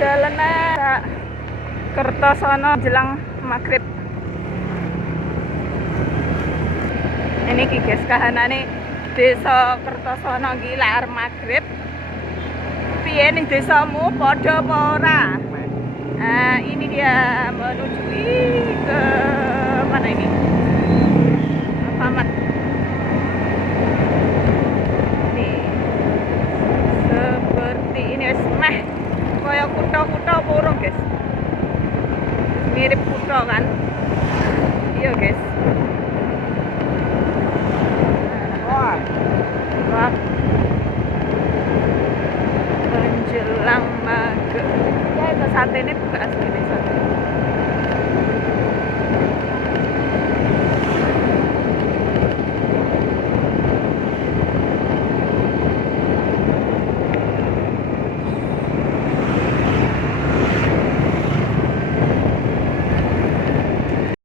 Dalan Kertosono jelang maghrib. Ini guys kahanane desa Kertosono iki lar maghrib. Piye ning desamu padha apa ora? Ini dia menuju ke mana ini? Pamat. Nih. Seperti ini wis meh kaya kutha-kutha burung, guys. Mirip kutha kan? Iya, guys. Wah. Menjelang maghrib. Ya itu sate ini buka asli.